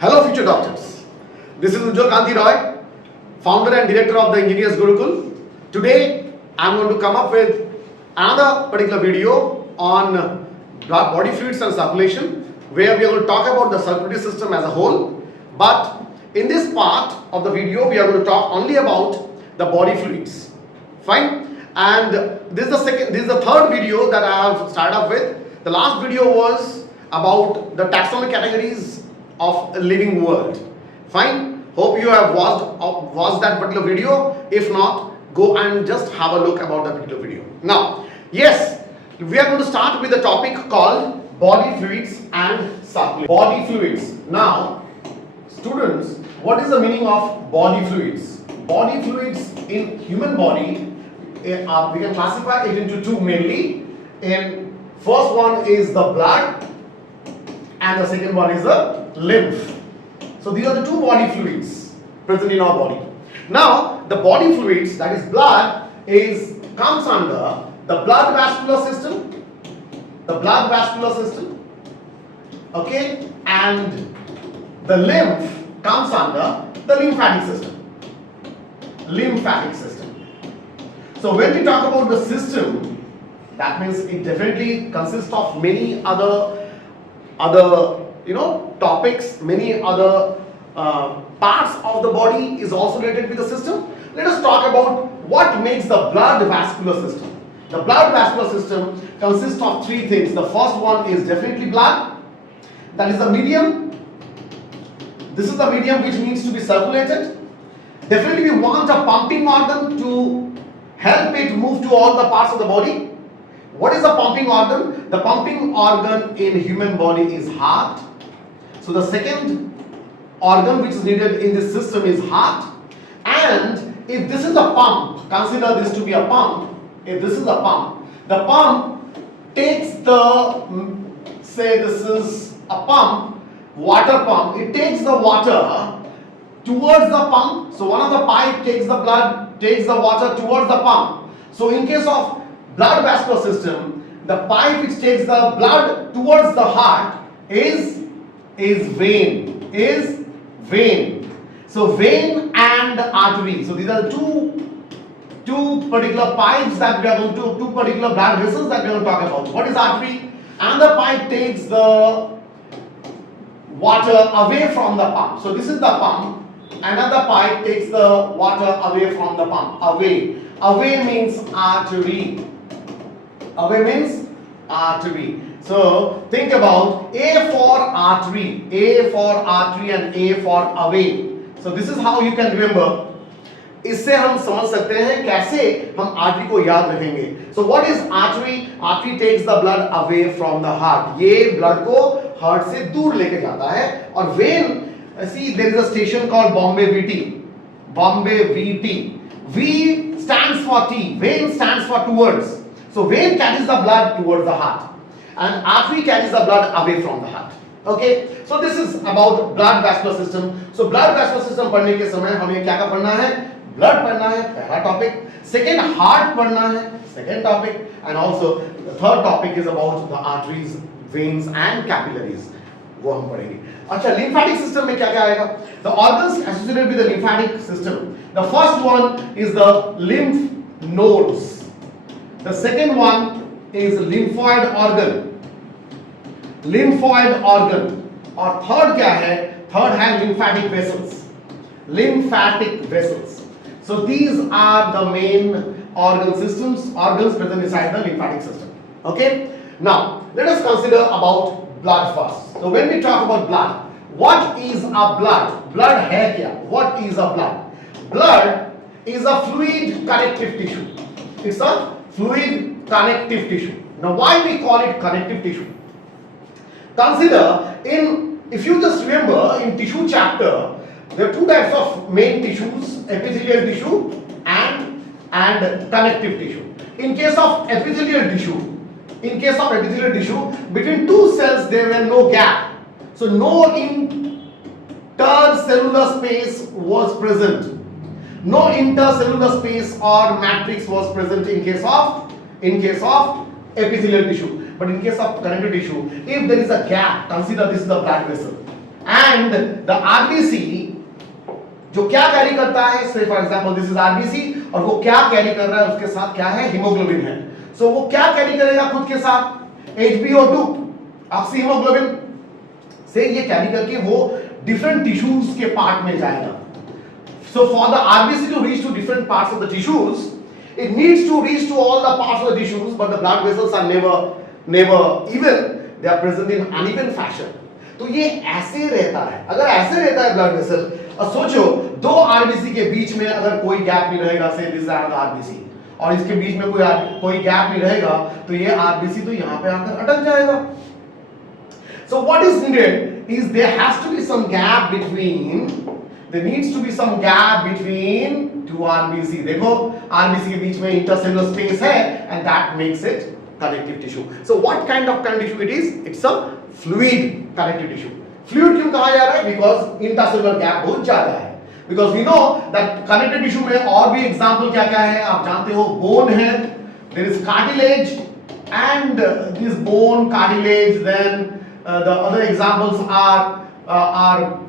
Hello future doctors. This is UJJAL Roy, founder and director of the Engineers Gurukul. Today I am going to come up with another particular video on body fluids and circulation, where we are going to talk about the circulatory system as a whole. But in this part of the video we are going to talk only about the body fluids. Fine? And this is the third video that I have started off with. The last video was about the taxonomic categories of a living world. Fine? Hope you have watched that particular video. If not, go and just have a look about that particular video. Now, yes, we are going to start with a topic called body fluids and circulation. Body fluids. Now, students, what is the meaning of body fluids? Body fluids in human body, we can classify it into two mainly. First one is the blood and the second one is the lymph. So these are the two body fluids present in our body. Now the body fluids, that is blood, comes under the blood vascular system, okay, and the lymph comes under the lymphatic system. So when we talk about the system, that means it definitely consists of many other topics, many other parts of the body is also related with the system. Let us talk about what makes the blood vascular system. The blood vascular system consists of three things. The first one is definitely blood. That is the medium. This is the medium which needs to be circulated. Definitely we want a pumping organ to help it move to all the parts of the body. What is the pumping organ? The pumping organ in human body is heart. So the second organ which is needed in this system is heart. And if this is a pump, consider this to be a pump. If this is a pump, the pump takes say this is a pump, water pump. It takes the water towards the pump. So one of the pipe takes the water towards the pump. So in case of blood vascular system, the pipe which takes the blood towards the heart is vein. So vein and artery. So these are the two particular pipes that we are going to, two particular blood vessels that we are going to talk about. What is artery? Another pipe takes the water away from the pump. So this is the pump. Another pipe takes the water away from the pump. Away means artery. Away means artery. So think about A for artery and A for away. So this is how you can remember. इससे हम समझ सकते हैं कैसे हम artery को याद रखेंगे. So what is artery? Artery takes the blood away from the heart. ये blood को heart से दूर लेके जाता है. और vein, see there is a station called Bombay VT. V stands for T. Vein stands for towards. So vein carries the blood towards the heart, and artery carries the blood away from the heart. Okay, so this is about blood vascular system. So blood vascular system पढ़ने के समय हमें क्या पढ़ना है? Blood पढ़ना है, पहला topic. Second, heart पढ़ना है, second topic. And also the third topic is about the arteries, veins and capillaries. वो हम पढ़ेंगे. अच्छा, lymphatic system में क्या आएगा? The organs associated with the lymphatic system. The first one is the lymph nodes. The second one is lymphoid organ. और third क्या है? Third है lymphatic vessels. So these are the main organs present inside the lymphatic system. Okay? Now, let us consider about blood first. So when we talk about blood, what is a blood? Blood है क्या? What is a blood? Blood is a fluid connective tissue. It's a fluid connective tissue. Now why we call it connective tissue? Consider if you just remember in tissue chapter, there are two types of main tissues, epithelial tissue and connective tissue. In case of epithelial tissue, between two cells there were no gap. So no intercellular space was present. No intercellular space or matrix was present in case of epithelial tissue. But in case of connective tissue, if there is a gap, consider this is the blood vessel, and the RBC जो क्या carry करता है, से for example this is RBC, और वो क्या carry कर रहा है, उसके साथ क्या है, हीमोग्लोबिन है। सो वो क्या कैरी करेगा खुद के साथ, HbO2 ऑक्सी हीमोग्लोबिन से ये कैरी करके वो डिफरेंट टिश्यूज के पार्ट में जाएगा। So for the RBC to reach to different parts of the tissues, it needs to reach to all the parts of the tissues, but the blood vessels are never even, they are present in uneven fashion. तो ये ऐसे रहता है, अगर ऐसे रहता है blood vessel, और सोचो दो आरबीसी के बीच में अगर कोई गैप नहीं रहेगा, से दिस इज आरबीसी, और इसके बीच में कोई गैप नहीं रहेगा, तो ये आरबीसी तो यहाँ पे आकर अटक जाएगा। So what is needed is there has to be some gap between, there needs to be some gap between two RBC. देखो RBC के बीच में intercellular space है, and that makes it connective tissue. So what kind of connective tissue it is? It's a fluid connective tissue. Fluid क्यों कहा जा रहा है? Because intercellular gap बहुत ज्यादा है. Because we know that connective tissue में और भी example क्या क्या है, आप जानते हो, bone है, there is cartilage, and this bone, cartilage, then the other examples are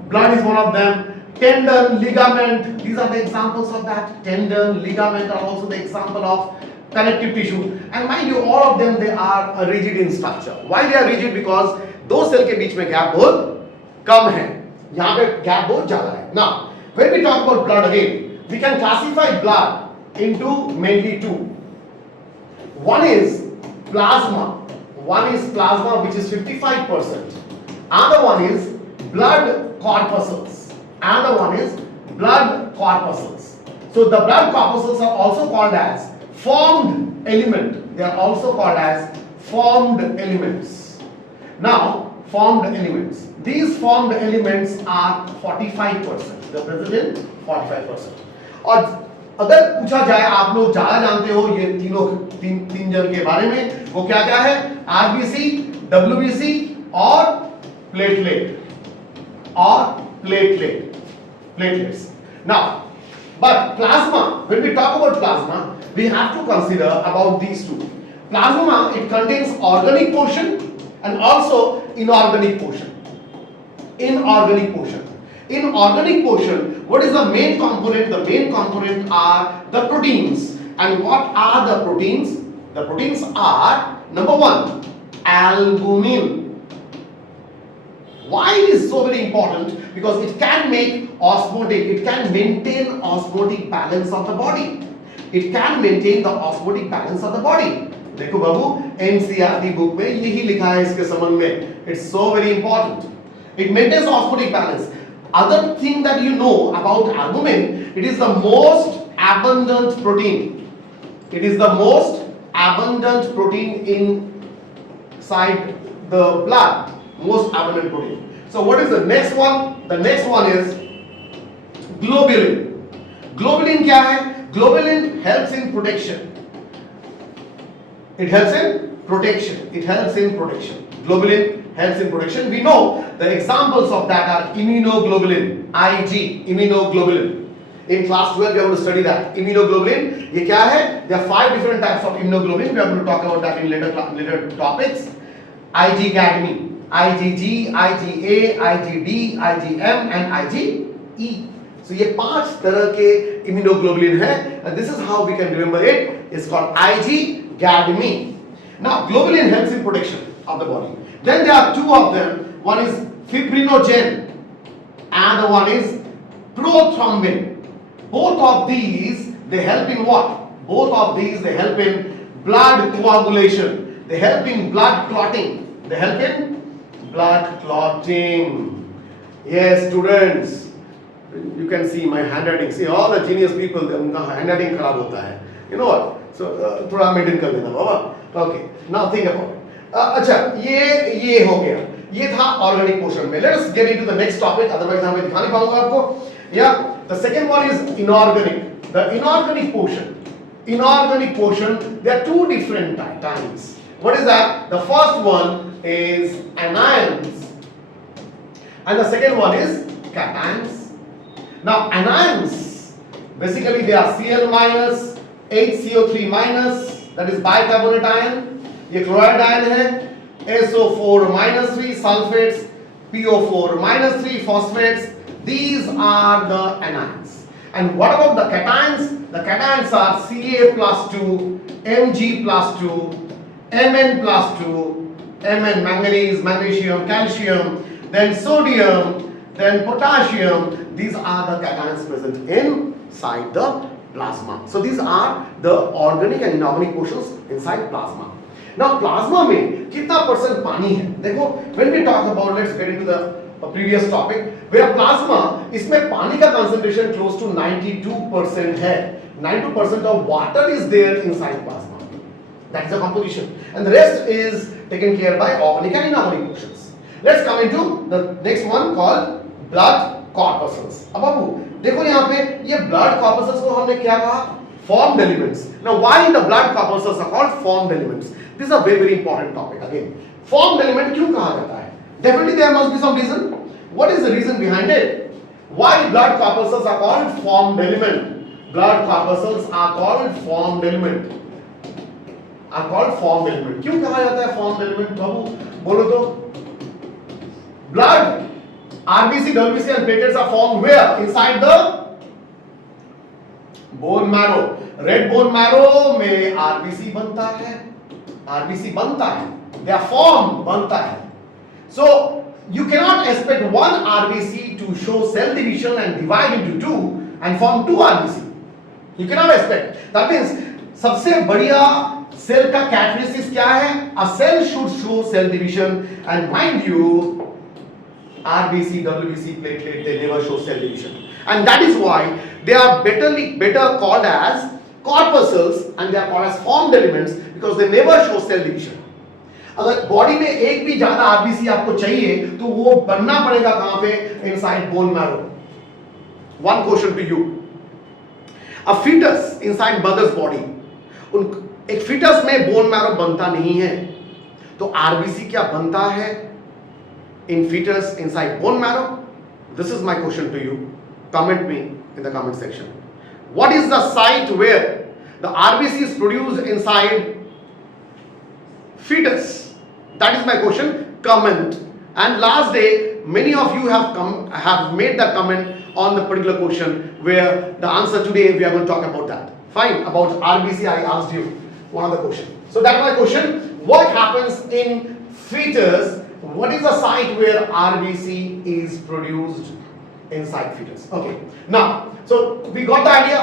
blood is one of them, tendon, ligament, these are the examples of that. Tendon, ligament are also the example of connective tissue, and mind you all of them they are rigid in structure. Why they are rigid? Because दो cell के बीच में gap बहुत कम है, यहाँ पे gap बहुत ज्यादा है। Now when we talk about blood again, we can classify blood into mainly two. One is plasma. One is plasma, which is 55%. Another one is blood corpuscles. Another one is blood corpuscles. So the blood corpuscles are also called as formed element. They are also called as formed elements. Now, formed elements. These formed elements are 45%. They are present in 45%. और अगर पूछा जाए, आप लोग ज्यादा जानते हो ये तीन जन के बारे में, वो क्या क्या है, आरबीसी, डब्ल्यूबीसी और platelets. Now, but plasma, when we talk about plasma, we have to consider about these two. Plasma, it contains organic portion and also inorganic portion. Inorganic portion. In organic portion, what is the main component? The main component are the proteins. And what are the proteins? The proteins are, number one, albumin. Why it is so very important? Because it can make osmotic, it can maintain osmotic balance of the body. It can maintain the osmotic balance of the body. देखो बाबू, NCERT book में यही लिखा है इसके संबंध में. It's so very important. It maintains osmotic balance. Other thing that you know about albumin, it is the most abundant protein. It is the most abundant protein inside the blood. Most abundant protein. So what is the next one? The next one is globulin. Globulin क्या है? Globulin helps in protection. It helps in protection. It helps in protection. Globulin helps in protection. We know the examples of that are immunoglobulin, Ig, immunoglobulin. In class 12 we are going to study that. Immunoglobulin, ये क्या है? There are 5 different types of immunoglobulin. We are going to talk about that in later topics. IgG, IgG, IgA, IgD, IgM and IgE. So ये 5 तरह के immunoglobulin है. And this is how we can remember it. It's called IgG. Now globulin helps in protection of the body. Then there are two of them. One is fibrinogen and the one is prothrombin. Both of these they help in what? Both of these they help in blood coagulation. They help in blood clotting. They help in blood clotting. Yes, students. You can see my handwriting. See all the genius people, उनका handwriting खराब होता है. You know what? So थोड़ा maintain कर लेना बाबा. Okay. Now think about it. अच्छा ये हो गया, ये था ऑर्गेनिक पोर्शन में. Let us get into the next topic, otherwise मैं दिखा नहीं पाऊंगा आपको. या the second one is inorganic. The inorganic portion there are two different types. What is that? The first one is anions and the second one is cations. Now anions basically they are Cl minus, HCO3 minus, that is bicarbonate ion. ये chloride ion है, SO4 -3 sulphates PO4 minus 3 phosphates. These are the anions. And what about the cations? The cations are Ca plus 2, Mg plus 2, Mn plus 2, Mn manganese, magnesium, calcium, then sodium, then potassium. These are the cations present inside the plasma. So these are the organic and inorganic portions inside plasma. Now plasma में कितना % पानी है? देखो, when we talk about, let's get into the previous topic, where plasma, इसमें पानी का concentration close to 92% है. 92% of water is there inside plasma. That is the composition, and the rest is taken care by organic and inorganic portions. Let's come into the next one called blood corpuscles. अब बाबू देखो यहाँ पे ये blood corpuscles को हमने क्या कहा? Formed elements. Now why the blood corpuscles are called formed elements? This is a very very important topic again. Formed element क्यों कहा जाता है? Definitely there must be some reason. What is the reason behind it? Why blood corpuscles are called formed element? Blood corpuscles are called formed element. Are called formed element. क्यों कहा जाता है formed element? बाबू बोलो तो. Blood, R.B.C, W.B.C and platelets are formed where? Inside the bone marrow. Red bone marrow में R.B.C बनता है. R.B.C बनता है. They are formed बनता है. So you cannot expect one R.B.C to show cell division and divide into two and form two R.B.C. You cannot expect. That means सबसे बढ़िया cell का characteristics क्या है? A cell should show cell division, and mind you, R.B.C, W.B.C, platelet, they never show cell division, and that is why they are better called as corpuscles, and they are called as formed elements because they never show cell division. अगर body में एक भी ज्यादा RBC आपको चाहिए तो वो बनना पड़ेगा कहां पे? Inside bone marrow. One question to you. A fetus inside mother's body, एक फीटस में बोन मैरो बनता नहीं है, तो आरबीसी क्या बनता है in fetus inside bone marrow? This is my question to you. Comment me in the comment section. What is the site where the RBC is produced inside fetus? That is my question. Comment. And last day many of you have made that comment on the particular question where the answer today we are going to talk about that. Fine. About RBC I asked you one of the question. So that's my question. What happens in fetus? What is the site where RBC is produced inside fetus? Okay. Now, so we got the idea.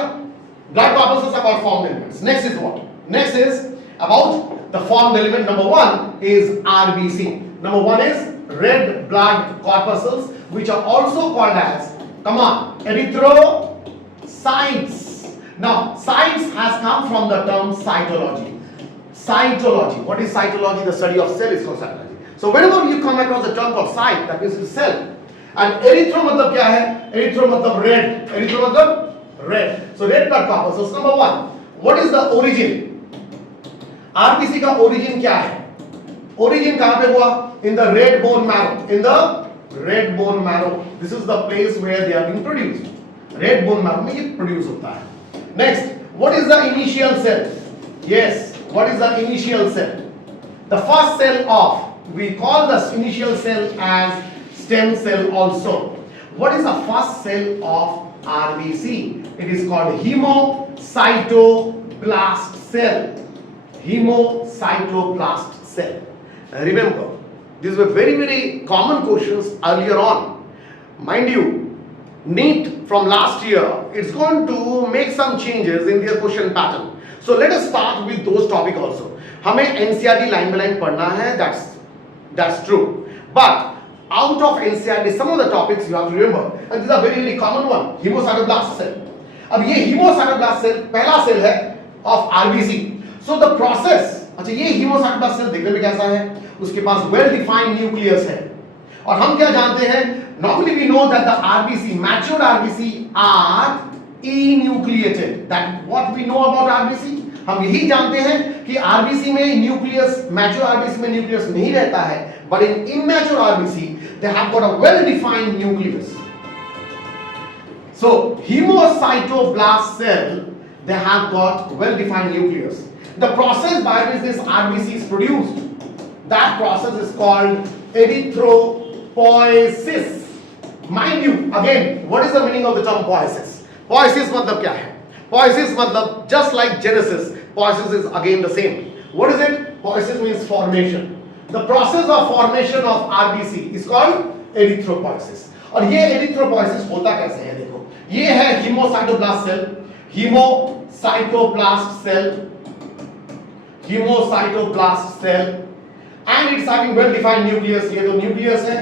Blood corpuscles are called formed elements. Next is what? Next is about the formed element. Number one is RBC. Number one is red blood corpuscles, which are also called as, come on, erythrocytes. Now, cytes has come from the term cytology. Cytology. What is cytology? The study of cell is called cytology. So whenever you come across the term called cyte, that means it's cell. And erythro मतलब क्या है? Erythro मतलब red. Erythro मतलब red. So red blood corpuscles. Number one. What is the origin? RBC का origin क्या है? Origin कहां पे हुआ? In the red bone marrow. In the red bone marrow. This is the place where they are being produced. Red bone marrow में ये produce होता है. Next, what is the initial cell? Yes, what is the initial cell? The first cell of, we call the initial cell as stem cell also. What is the first cell of RBC? It is called hemocytoblast cell. Hemocytoblast cell. Remember, these were very very common questions earlier on. Mind you, NEET from last year, it's going to make some changes in their question pattern. So let us start with those topics also. हमें NCERT line by line पढ़ना है, that's true. But out of NCERT, some of the topics you have to remember, and these are very very common one. Hemocytoblast cell. अब ये hemocytoblast cell पहला cell है of RBC. So the process, अच्छा ये hemocytoblast cell देखने में कैसा है? उसके पास well defined nucleus है. और हम क्या जानते हैं? Normally we know that the RBC, matured RBC are enucleated. That what we know about RBC? हम यही जानते हैं कि RBC में nucleus, mature RBC में nucleus नहीं रहता है, but in immature RBC they have got a well defined nucleus. So hemocytoblast cell, they have got well defined nucleus. The process by which this RBC is produced, that process is called erythrocytosis. poiesis. Mind you, again, what is the meaning of the term poiesis? Poiesis मतलब क्या है? Poiesis मतलब just like Genesis, poiesis is again the same. What is it? Poiesis means formation. The process of formation of RBC is called erythropoiesis. और ये erythropoiesis होता कैसे है? देखो, ये है hemocytoblast cell, hemocytoblast cell, and it's having well-defined nucleus. ये तो nucleus है.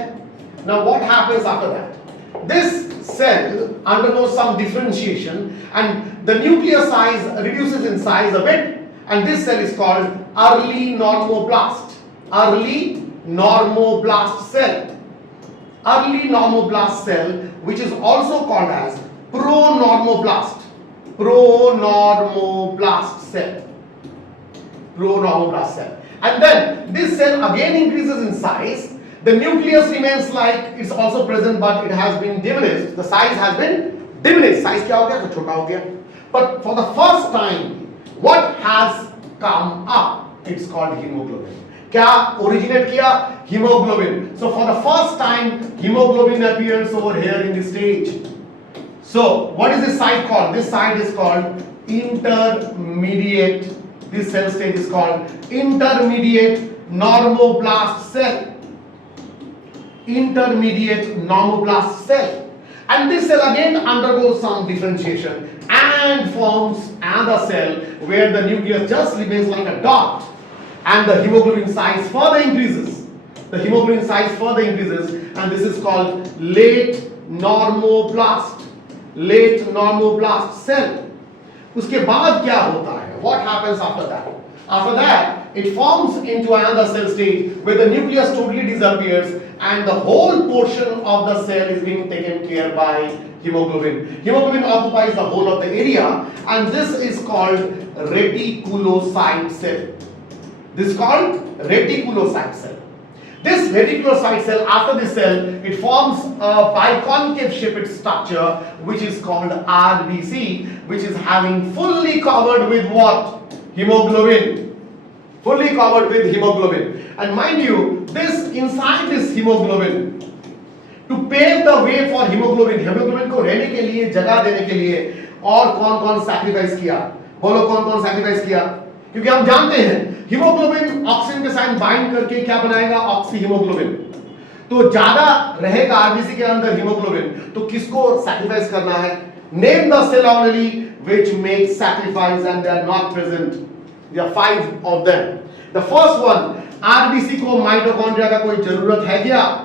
Now what happens after that? This cell undergoes some differentiation and the nucleus size reduces in size a bit, and this cell is called early normoblast. Early normoblast cell, which is also called as pronormoblast cell. And then this cell again increases in size. The nucleus remains like it's also present, but it has been diminished. The size has been diminished. Size क्या हो गया? तो छोटा हो गया. But for the first time, what has come up? It's called hemoglobin. क्या originate किया? Hemoglobin. So for the first time, hemoglobin appears over here in this stage. So what is this site called? This site is called intermediate. This cell stage is called intermediate normoblast cell. Intermediate normoblast cell, and this cell again undergoes some differentiation and forms another cell where the nucleus just remains like a dot and the hemoglobin size further increases. And this is called late normoblast cell. उसके बाद क्या होता है? What happens after that? After that, it forms into another cell stage where the nucleus totally disappears and the whole portion of the cell is being taken care by hemoglobin. Hemoglobin occupies the whole of the area, and this is called reticulocyte cell. This is called reticulocyte cell. This reticulocyte cell, after this cell, it forms a biconcave shaped structure which is called R.B.C, which is having fully covered with what? Hemoglobin. Fully covered with hemoglobin. And mind you, this inside this hemoglobin, to pave the way for hemoglobin को रहने के लिए, जगह देने के लिए, और कौन-कौन sacrifice किया? बोलो कौन-कौन sacrifice किया? क्योंकि हम जानते हैं हीमोग्लोबिन ऑक्सीजन के साथ बाइंड करके क्या बनाएगा? Oxy haemoglobin. तो ज्यादा रहेगा आरबीसी के अंदर हीमोग्लोबिन, तो किसको सैक्रिफाइस करना है? Name the cell only which makes sacrifice and they are not present. There are 5 of them. The first one, RBC को माइटोकॉन्ड्रिया का कोई जरूरत है क्या?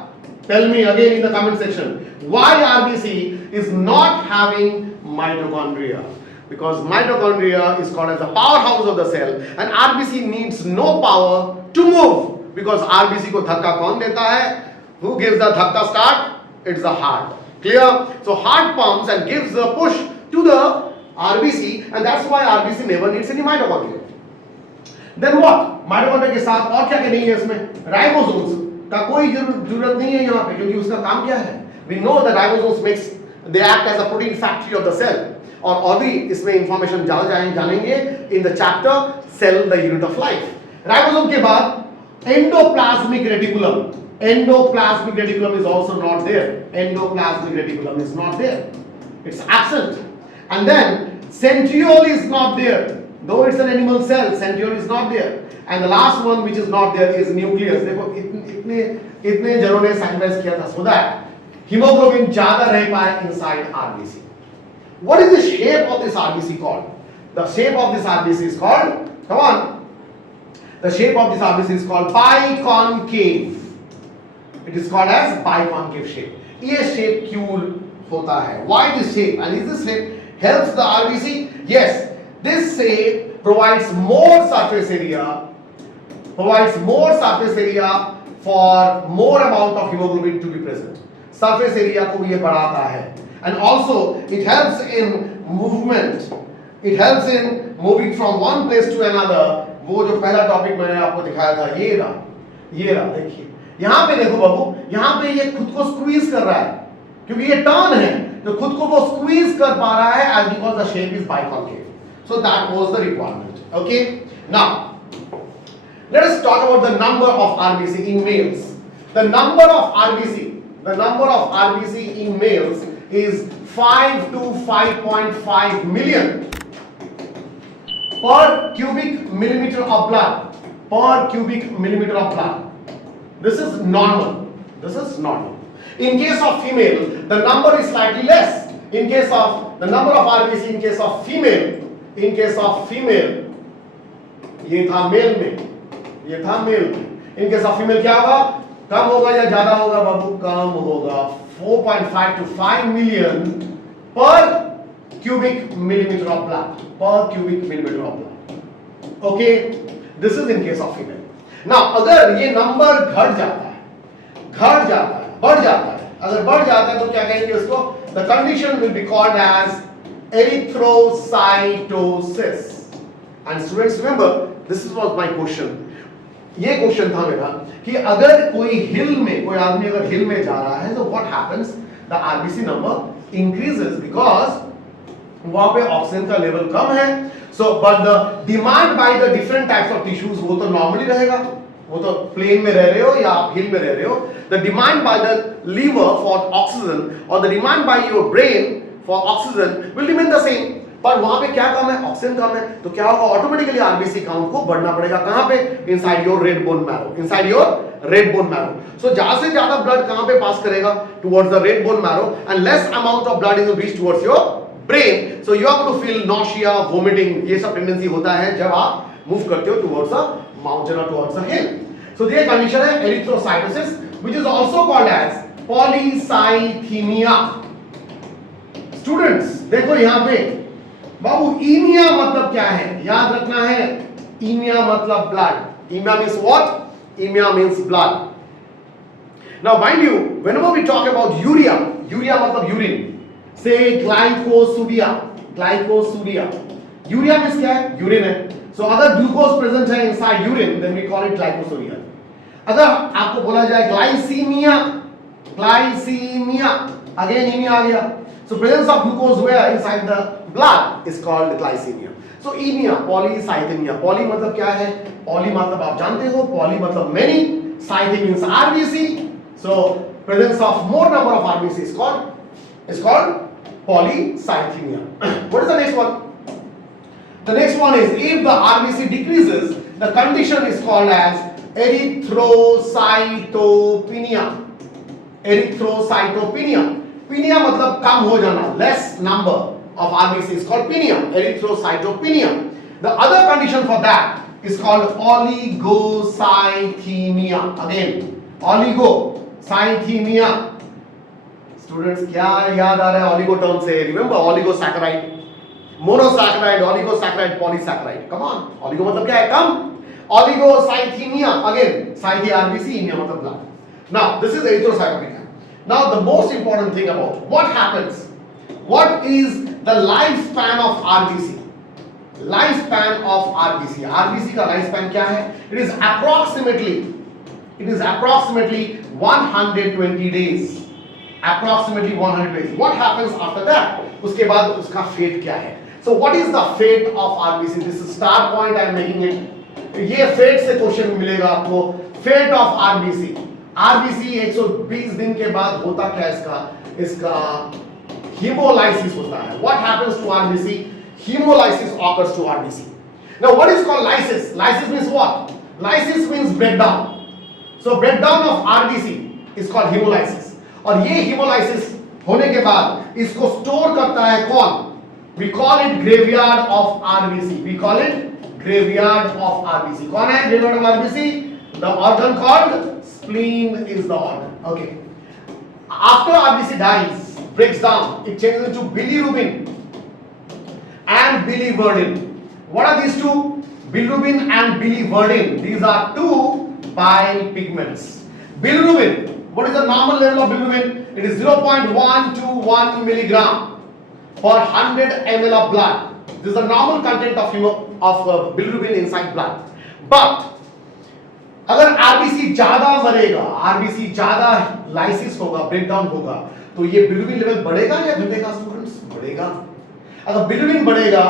Tell me again in the comment section. Why RBC is not having mitochondria? Because mitochondria is called as the powerhouse of the cell, and RBC needs no power to move. Because RBC को धक्का कौन देता है? Who gives the धक्का start? It's the heart. Clear? So heart pumps and gives a push to the RBC, and that's why RBC never needs any mitochondria. Then what? Mitochondria के साथ और क्या क्या नहीं है इसमें? Ribosomes का कोई जरूरत नहीं है यहाँ पे, क्योंकि उसका काम क्या है? We know that ribosomes they act as a protein factory of the cell. और भी इसमें इंफॉर्मेशन जानेंगे in the chapter cell the unit of life. Ribosome के बाद endoplasmic reticulum. Endoplasmic reticulum is also not there. Endoplasmic reticulum is not there. It's absent. And then centriole is not there. Though it's an animal cell, centriole is not there. And the last one which is not there is nucleus. देखो इतने जनों ने sacrifice किया था so that hemoglobin ज़्यादा रह पाए inside RBC. What is the shape of this RBC called? The shape of this RBC is called, come on. The shape of this RBC is called biconcave. It is called as biconcave shape. ये shape क्यों होता है? Why this shape? And is this shape helps the RBC? Yes. This shape provides more surface area. For more amount of hemoglobin to be present. Surface area को भी ये बढ़ाता है. And also it helps in movement. It helps in moving from one place to another. वो जो पहला topic मैंने आपको दिखाया था ये रहा देखिए. यहाँ पे देखो बाबू, यहाँ पे ये खुद को स्क्वीज कर रहा है क्योंकि ये टर्न है, तो खुद को वो स्क्वीज कर पा रहा है as because the shape is biconcave. So that was the requirement. Okay. Now let us talk about the number of RBC in males. The number of RBC the number of RBC in males is 5 to 5.5 million per cubic millimeter of blood. Per cubic millimeter of blood. This is normal. This is normal. In case of female, the number is slightly less. In case of the number of RBC in case of female, ये था mail में, ये था mail में. In case of female क्या होगा? कम होगा या ज्यादा होगा बाबू? कम होगा. 4.5 to 5 million per cubic millimeter of blood. Per cubic millimeter of blood. Okay, this is in case of female. Now अगर ये नंबर घट जाता है, बढ़ जाता है, अगर बढ़ जाता है तो क्या कहेंगे उसको? The condition will be called as erythrocytosis. And students remember, this was my question. ये क्वेश्चन था मेरा कि अगर कोई हिल में, कोई आदमी अगर हिल में जा रहा है तो what happens? The RBC number increases because वहां पे ऑक्सीजन का लेवल कम है. So but the demand by the different types of tissues वो तो नॉर्मली रहेगा. वो तो प्लेन में रह रहे हो या आप हिल में रह रहे हो. The demand by the liver for oxygen or the demand by your brain for oxygen will remain the same. पर वहां पे क्या कम है? ऑक्सीजन कम है. तो क्या होगा? ऑटोमेटिकली आरबीसी काउंट को बढ़ना पड़ेगा. कहां पे? Inside your red bone marrow. Inside your red bone marrow. So ज्यादा से ज्यादा ब्लड कहां पे पास करेगा? Towards the red bone marrow and less amount of blood is reach towards your brain. So you have to feel nausea, vomiting. ये सब tendency होता है जब आप मूव करते हो टुवर्ड्स अ माउंटेन और टुवर्ड्स अ हिल. सो ये कंडीशन है erythrocytosis which is also called as polycythemia. Students देखो यहां पे बाबू, ईमिया मतलब क्या है? याद रखना है, ईमिया मतलब blood. Emia means what? Emia means blood. Now mind you, whenever we talk about urea, urea मतलब urine. Say glycosuria, glycosuria. Urea means क्या है? यूरिन है. सो अगर ग्लूकोज प्रेजेंट है inside urine then we call it glycosuria. अगर आपको बोला जाए ग्लाइसीमिया, ग्लाइसीमिया, अगेन ईमिया आ गया. So presence of glucose where inside the blood is called glycemia. So anemia, polycythemia. Poly मतलब क्या है? Poly मतलब आप जानते हो, poly मतलब many, cythe means RBC. So presence of more number of RBC is called polycythemia. What is the next one? The next one is if the RBC decreases, the condition is called as erythrocytopenia. Erythrocytopenia. पीनिया मतलब कम हो जाना, less number of RBC is called penia, erythrocytopenia. The other condition for that is called oligocythemia. Again, oligocythemia. Students क्या याद आ रहा है oligo term से? Remember oligosaccharide, monosaccharide, oligosaccharide, polysaccharide. Come on, oligo मतलब क्या है? कम. Oligocythemia. Again, cythe RBC, emia मतलब blood. Now this is erythrocytopenia. Now the most important thing about what happens, what is the lifespan of RBC? Lifespan of RBC. RBC का lifespan क्या है? It is approximately 120 days. Approximately 100 days. What happens after that? उसके बाद उसका fate क्या है? So what is the fate of RBC? This is start point I am making it. ये fate से क्वेश्चन मिलेगा आपको. Fate of RBC. RBC 120 दिन के बाद होता क्या? इसका hemolysis होता है. What happens to RBC? Hemolysis occurs to RBC. Now what is called lysis? Lysis means what? Lysis means breakdown. So breakdown of RBC is called hemolysis. और ये hemolysis होने के बाद इसको स्टोर करता है कौन? We call it graveyard of RBC. We call it graveyard of RBC. कौन है graveyard of RBC? The organ called spleen is the organ. Okay. After RBC dies, breaks down, it changes into bilirubin and biliverdin. What are these two? Bilirubin and biliverdin. These are two bile pigments. Bilirubin. What is the normal level of bilirubin? It is 0.121 milligram per 100 ml of blood. This is the normal content of bilirubin inside blood. But अगर RBC ज्यादा मरेगा, RBC ज्यादा lysis होगा, breakdown होगा, तो ये bilirubin level बढ़ेगा या घटेगा? स्टूडेंट्स बढ़ेगा. अगर बिलिरुबिन बढ़ेगा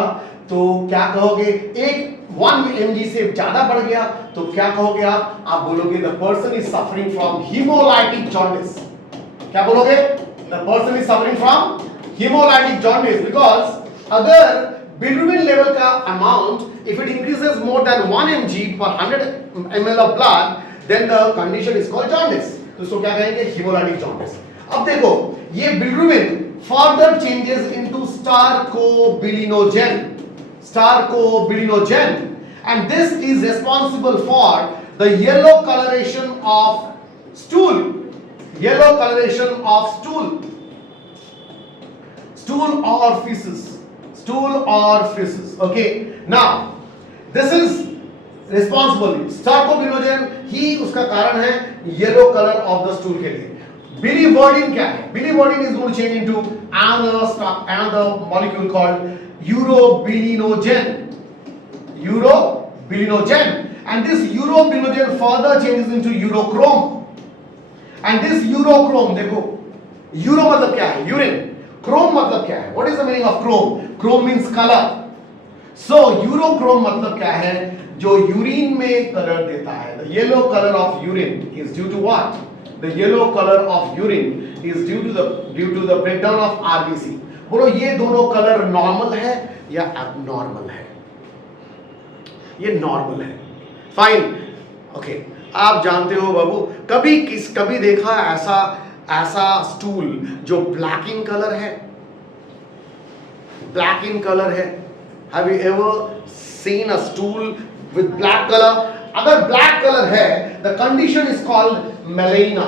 तो क्या कहोगे? 1 mg से ज्यादा बढ़ गया तो क्या कहोगे आप बोलोगे the person is suffering from hemolytic jaundice. क्या बोलोगे? The person is suffering from hemolytic jaundice because अगर bilirubin level का amount if it increases more than 1 mg per 100 ml of blood then the condition is called jaundice. तो इसको क्या कहेंगे? hemolytic jaundice. अब देखो ये bilirubin further changes into starcobilinogen and this is responsible for the yellow coloration of stool or feces. Okay, now this is responsible starcobilinogen ही उसका कारण है yellow color of the stool के लिए. Biliverdin क्या है? Biliverdin is going to change into another molecule called urobilinogen and this urobilinogen further changes into urochrome and this urochrome देखो uro मतलब क्या है? urine. chrome मतलब क्या है? what is the meaning of chrome means color. so urochrome मतलब क्या है? जो यूरिन में कलर देता है. the yellow color of urine is due to what? the yellow color of urine is due to the breakdown of R.B.C. बोलो ये दोनों कलर नॉर्मल है या एबनॉर्मल है? ये नॉर्मल है. फाइन. ओके, आप जानते हो बाबू, कभी देखा ऐसा स्टूल जो ब्लैक इन कलर है? Have you ever seen a stool with black colour? अगर ब्लैक कलर है, the condition is called melena.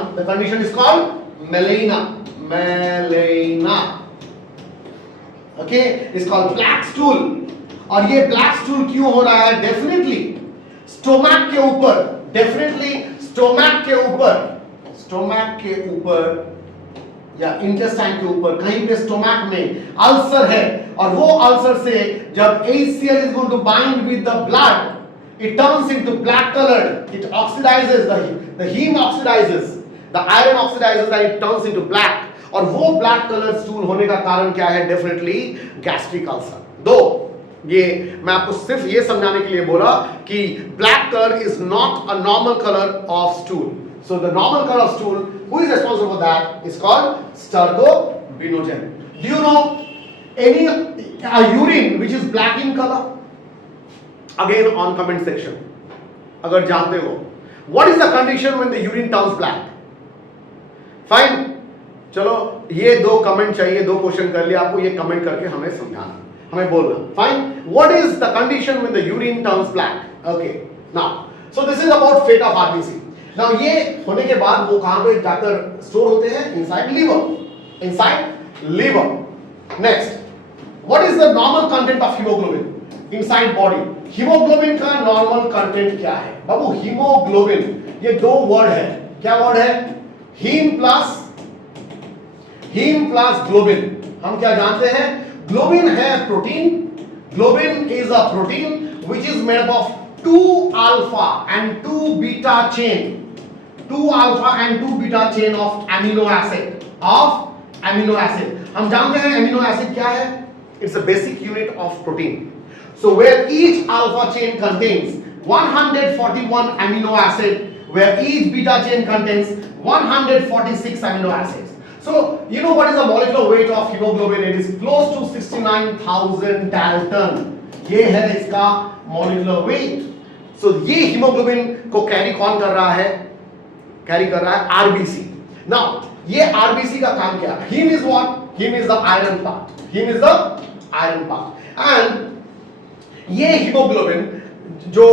Okay, is called black stool. और ये ब्लैक स्टूल क्यों हो रहा है? डेफिनेटली स्टोमक के ऊपर या इंटेस्टाइन के ऊपर कहीं पे स्टोमक में अल्सर है और वो अल्सर से जब HCl is going to bind with the blood it turns into black colored. It oxidizes, the heme oxidizes, the iron oxidizes and it turns into black. और वो black colored stool होने का कारण क्या है? Definitely gastric ulcer. दो, ये मैं आपको सिर्फ ये समझाने के लिए बोला कि black color is not a normal color of stool. So the normal color of stool, who is responsible for that, is called starcobilinogen. Do you know any urine which is black in color? Again on comment section. अगर जानते हो, what is the condition when the urine turns black? Fine. चलो ये दो comment चाहिए, दो question कर लिया आपको, ये कमेंट करके हमें समझाना, हमें बोलना. Fine. What is the condition when the urine turns black? Okay. Now, so this is about fate of R.B.C. Now ये होने के बाद वो कहाँ पे जाकर स्टोर होते हैं? Inside liver. Next, what is the normal content of hemoglobin inside body? Haemoglobin का नॉर्मल कंटेंट क्या है बाबू? हीमोग्लोबिन, ये दो वर्ड है. क्या वर्ड है? Heme plus globin. हम क्या जानते हैं? ग्लोबिन है protein. Globin is a protein which is made up of 2 alpha and 2 beta chain. 2 alpha and 2 beta chain of amino acid. हम जानते हैं amino acid क्या है? It's a basic unit of protein. So where each alpha chain contains 141 amino acid, where each beta chain contains 146 amino acids. So you know what is the molecular weight of hemoglobin? It is close to 69,000 Dalton. ये है इसका molecular weight. So ये hemoglobin को carry कौन कर रहा है? Carry कर रहा है R.B.C. Now ये R.B.C. का काम क्या है? Heme is what? Heme is the iron part. And ये hemoglobin जो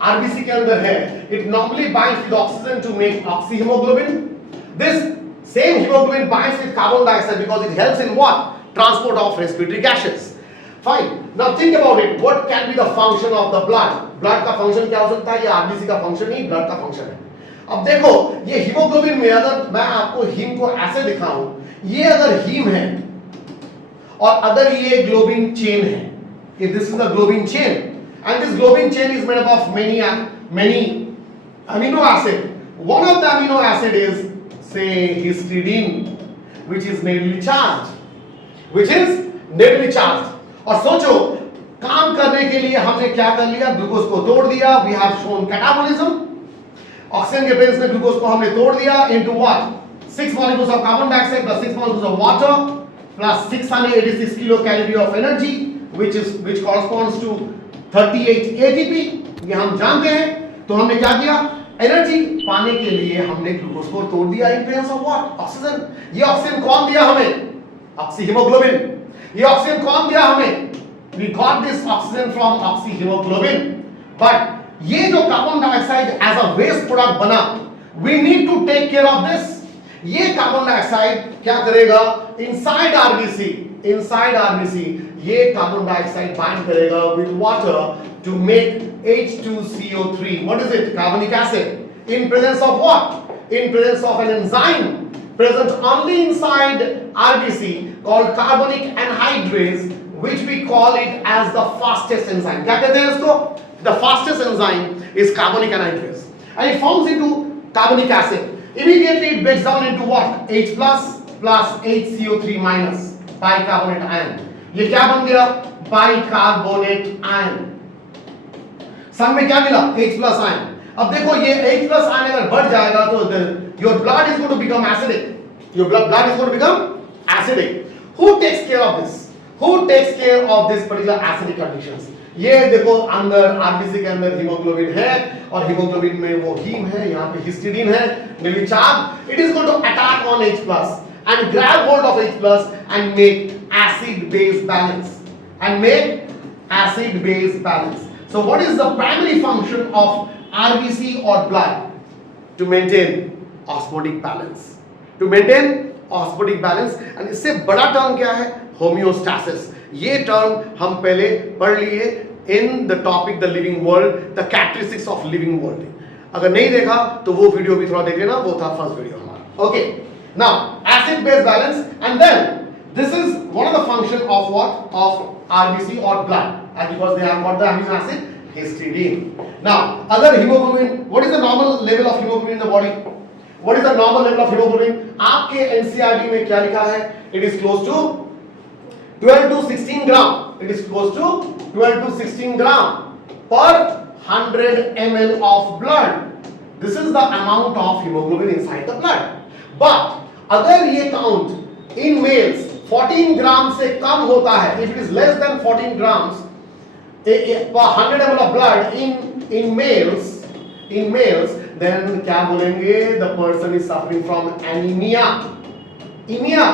R.B.C. के अंदर है, it normally binds with oxygen to make oxyhemoglobin. This same hemoglobin binds with carbon dioxide because it helps in what? Transport of respiratory gases. Fine. Now think about it. What can be the function of the blood? Blood का function क्या हो सकता है? ये R.B.C. का function नहीं, blood का function है. अब देखो ये hemoglobin में अगर मैं आपको हीम को ऐसे दिखाऊं, ये अगर हीम है और अगर ये ग्लोबिन चेन है, if this is the globin chain and this globin chain is made up of many amino acid. One of the amino acid is say histidine which is negatively charged. और सोचो काम करने के लिए हमने क्या कर लिया? ग्लूकोज को तोड़ दिया. We have shown catabolism. Oxygen के बेस में ग्लूकोज को हमने तोड़ दिया into what? 6 molecules of carbon dioxide plus 6 molecules of water plus 686 kilocalorie of energy which corresponds to 38 ATP, ये हम जानते हैं। तो हमने क्या किया, एनर्जी पाने के लिए हमने ग्लूकोज को तोड़ दिया in presence of what, oxygen. ये ऑक्सीजन कौन दिया हमें, ऑक्सीहीमोग्लोबिन। ये ऑक्सीजन कौन दिया हमें, we got this oxygen from oxyhemoglobin, but ये जो carbon dioxide as a waste product बना, we need to take care of this। ये कार्बन डाइऑक्साइड क्या करेगा, इनसाइड आरबीसी ये कार्बन डाइऑक्साइड बाइंड करेगा with water to make H2CO3, what is it, carbonic acid, in presence of what, in presence of an enzyme present only inside RBC called carbonic anhydrase, which we call it as the fastest enzyme। क्या कहते हैं इसको, the fastest enzyme is carbonic anhydrase, and it forms into carbonic acid। Immediately it breaks down into what, H plus HCO3 minus, bicarbonate ion। ये क्या बन गया, bicarbonate ion। संग में क्या मिला, H plus ion। अब देखो ये H plus ion अगर बढ़ जाएगा तो your blood is going to become acidic, your blood is going to become acidic। Who takes care of this, who takes care of this particular acidic conditions? ये देखो अंदर आरबीसी के अंदर haemoglobin है और हीमोग्लोबिन में वो हीम है, यहाँ पे हिस्टिडीन है, नीली charge. It is going to attack on H plus and grab hold of H plus and make acid base balance, So what is the primary function of RBC or blood? To maintain osmotic balance, and इससे बड़ा term क्या है, homeostasis. ये term हम पहले पढ़ लिए in the topic the living world, the characteristics of living world। अगर नहीं देखा तो वो वीडियो भी थोड़ा देख लेना, वो था फर्स्ट वीडियो हमारा। Okay, now acid base balance, and then this is one of the function of what, of RBC or blood, and because they have got the amino acid histidine। now other hemoglobin, what is the normal level of hemoglobin in the body, what is the normal level of hemoglobin? आपके NCERT में क्या लिखा है, it is close to 12 to 16 gram, it is close to 12 to 16 gram per 100 ml of blood। this is the amount of hemoglobin inside the blood। but अगर ये count in males 14 ग्राम से कम होता है, if it is less than 14 grams per 100 ml of blood in males, then क्या बोलेंगे, the person is suffering from anemia। anemia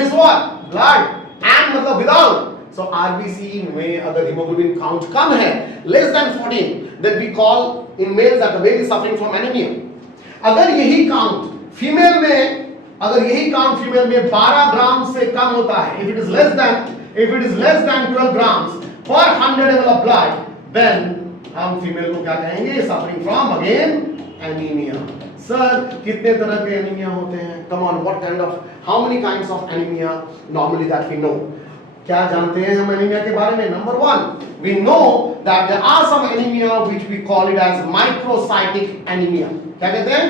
means what, blood, and मतलब without। so RBC में अगर hemoglobin count कम है, less than 14, then we call in males that the male is suffering from anemia। अगर यही count female में 12 ग्राम से कम होता है, if it is less than 12 grams per 100 ml of blood, then हम फीमेल को क्या कहेंगे, suffering from again anemia। Sir कितने तरह के एनीमिया होते हैं, come on, how many kinds of anemia normally that we know? क्या जानते हैं हम एनीमिया के बारे में? Number 1, we know that there are some anemia which we call it as microcytic anemia। क्या कहते हैं?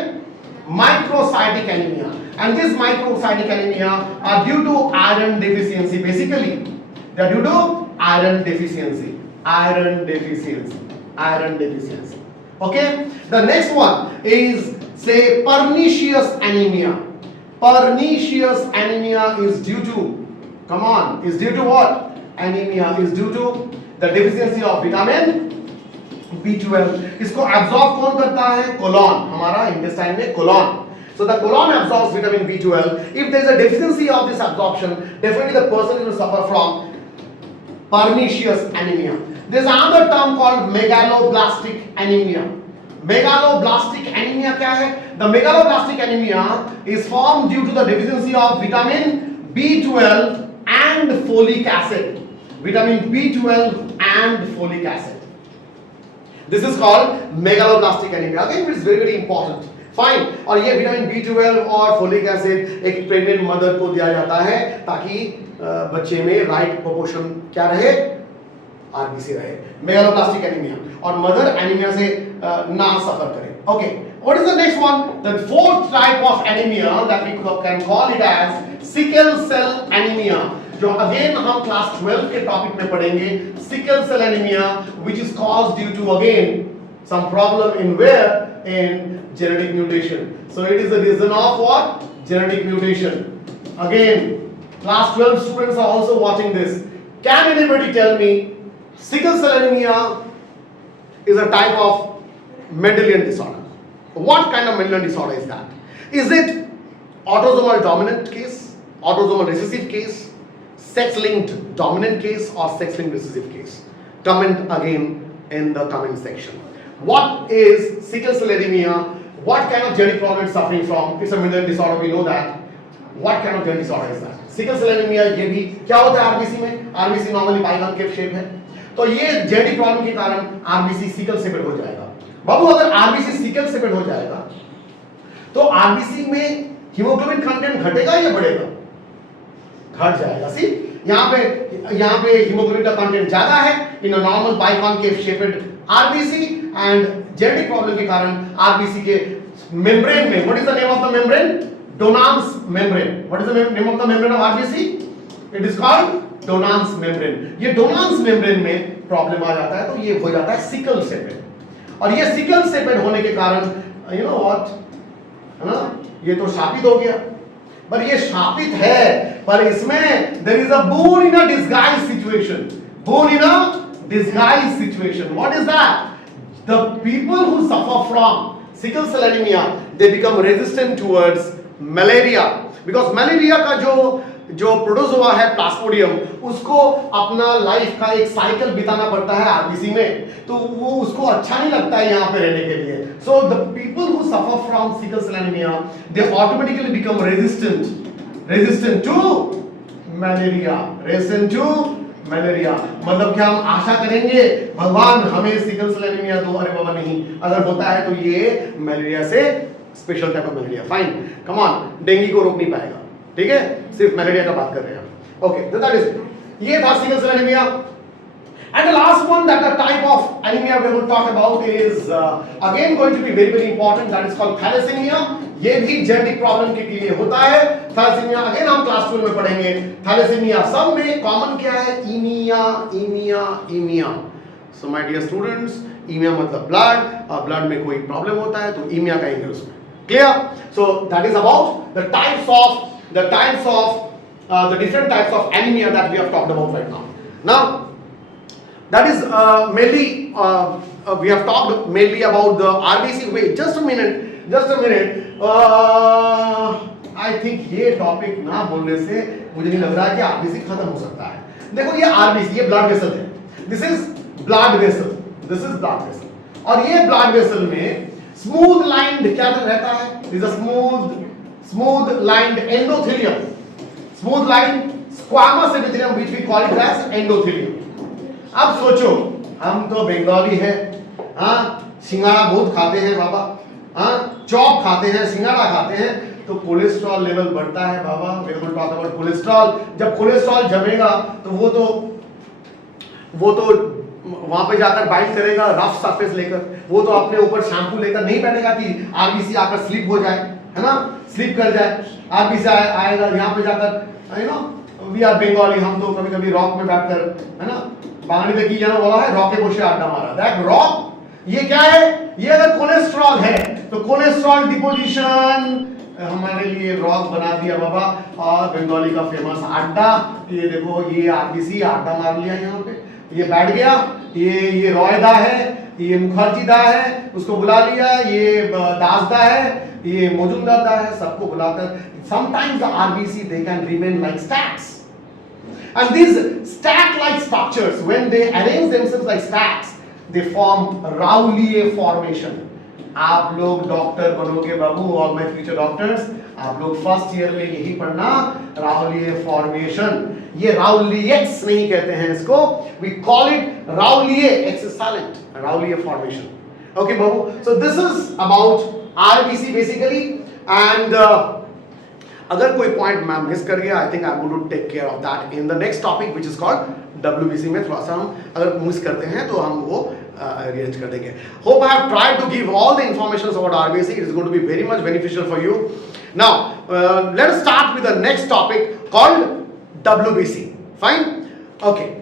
Microcytic anemia, and this microcytic anemia are due to iron deficiency। basically they are due to iron deficiency। okay, the next one is say pernicious anemia। Pernicious anemia is due to, come on, is due to what? Anemia is due to the deficiency of vitamin B12। इसको absorb कौन करता है, colon, हमारा intestine में colon। so the colon absorbs vitamin B12। if there is a deficiency of this absorption, definitely the person will suffer from pernicious anemia। there is another term called megaloblastic anemia। megaloblastic anemia क्या है? the megaloblastic anemia is formed due to the deficiency of vitamin B12 and folic acid। vitamin B12 and folic acid, this is called megaloblastic anemia। again it is very very important, fine। और ये vitamin B12 और folic acid एक pregnant mother को दिया जाता है ताकि बच्चे में राइट प्रोपोर्शन क्या रहे, आरबीसी रहे। मेगालोब्लास्टिक एनीमिया, और मदर एनीमिया से ना सफर करे। Okay, what is the next one? The fourth type of anaemia that we can call it as sickle cell anaemia, जो अगेन हम क्लास 12 के टॉपिक में पढ़ेंगे। Sickle cell anaemia which is caused due to again some problem in where, in genetic mutation। so it is the reason of what? genetic mutation. Again, class 12 students are also watching this. Can anybody tell me sickle cell anemia is a type of Mendelian disorder? What kind of Mendelian disorder is that? Is it autosomal dominant case, autosomal recessive case, sex-linked dominant case, or sex-linked recessive case? Comment again in the comment section. What is sickle cell anemia? What kind of genetic problem it's suffering from? It's a Mendelian disorder, we know that. What kind of genetic disorder is that? Sickle cell anaemia ये भी क्या होता है RBC में? RBC normally बाइकॉन्केव shape है, तो ये genetic problem के कारण आरबीसी सिकल सेपेड हो जाएगा। बाबू अगर आरबीसी सिकल सेपेड हो जाएगा तो आरबीसी में हीमोग्लोबिन कंटेंट घटेगा या बढ़ेगा? घट जाएगा। सी यहाँ पे हीमोग्लोबिन का कंटेंट ज्यादा है in a normal biconcave shaped RBC, and genetic problem के कारण आरबीसी के मेम्ब्रेन में, what is the name of the membrane? Donance membrane. What is the name of the membrane of RBC? It is called Donance membrane. ये Donance membrane में problem आ जाता है तो ये हो जाता है सिकल सेपेड, और ये सिकल सेपेड होने के कारण यू नो व्हाट, है ना, ये तो शापित हो गया। पर ये शापित है, पर इसमें there is a boon in a disguise situation. Boon in a disguise situation. What is that? The people who suffer from sickle cell anemia, they become resistant towards malaria, because malaria का जो protozoa है plasmodium, उसको अपना life का एक cycle बिताना पड़ता है आरबीसी में, तो वो उसको अच्छा नहीं लगता है यहाँ पे रहने के लिए। So the people who suffer from sickle cell anaemia, they automatically become resistant to malaria, मतलब क्या हम आशा करेंगे भगवान हमें सिकल सेल एनीमिया दो? अरे बाबा नहीं, अगर होता है तो ये मलेरिया से special type of malaria, fine, come on, dengue को रोक नहीं पाएगा, ठीक है, सिर्फ मलेरिया का बात कर रहे हैं। ओके, दैट इज, ये था sickle cell anaemia. And the last one, that the type of anaemia we will talk about is again going to be very very important, that is called thalassaemia. ये भी genetic problem के लिए होता है thalassaemia, again हम class 2 में पढ़ेंगे। Thalassaemia सब में कॉमन क्या है? ईमिया। सो माय डियर स्टूडेंट्स, ईमिया मतलब ब्लड, और ब्लड में कोई प्रॉब्लम होता है तो ईमिया कहेंगे उसमें। Clear? So that is about the different types of anemia that we have talked about right now. Now, that is mainly we have talked mainly about the RBC. Wait, just a minute. I think ये topic ना बोलने से मुझे नहीं लग रहा है कि RBC खत्म हो सकता है। देखो ये RBC, ये ब्लड वेसल है, दिस इज ब्लड वेसल, और ये ब्लड वेसल में स्मूथ लाइंड क्या रहता है? Is a smooth lined endothelium, smooth lined squamous epithelium which we call it as endothelium. अब सोचो, हम तो बंगाली है, हाँ, सिंगाड़ा बहुत खाते हैं बाबा, हाँ, चॉप खाते हैं, सिंगाड़ा खाते हैं, तो कोलेस्ट्रॉल लेवल बढ़ता है बाबा। We will talk about cholesterol. जब कोलेस्ट्रॉल जमेगा तो वो तो वहां पे जाकर बाइट करेगा रफ सरफेस लेकर, वो तो अपने ऊपर शैम्पू लेकर नहीं बैठेगा कि आरबीसी आकर स्लिप हो जाए, है ना, स्लिप कर जाए। आरबीसी आएगा यहाँ पे जाकर, you know, we are Bengali, हम तो कभी कभी रॉक में बैठकर, है ना, बांग्लादेश में की जाना बोला है रॉके बोशे अड्डा मारा, दैट रॉक। ये क्या है? ये अगर कोलेस्ट्रॉल है तो कोलेस्ट्रॉल डिपोजिशन हमारे लिए रॉक बना दिया बाबा, और बंगाली का फेमस अड्डा, ये देखो, ये आरबीसी अड्डा मार लिया यहाँ पे, ये बैठ गया, ये रॉयदा है, ये मुखर्जी दा है, उसको बुला लिया, ये दासदा है, ये मौजूमदार दा है, सबको बुलाकर sometimes the RBC they can remain like stacks, and these stack like structures, when they arrange themselves like stacks, they form Rowley formation. आप लोग डॉक्टर बनोगे बाबू, और मैं फ्यूचर डॉक्टर्स, आप लोग फर्स्ट ईयर में यही पढ़ना, राउलिये फॉर्मेशन। ये राउलियेट्स नहीं कहते हैं इसको, we call it राउलिये, x is silent, राउलिये formation. Okay Babu, so this is about RBC basically, and अगर कोई पॉइंट मैं मिस कर गया, I think I am going to take care of that in the next topic which is called WBC में थोड़ा सा हम अगर मिस करते हैं तो हम वो अरेंज कर देंगे। Hope I have tried to give all the information about RBC. It is going to be very much beneficial for you. Now let us start with the next topic called WBC. Fine, okay.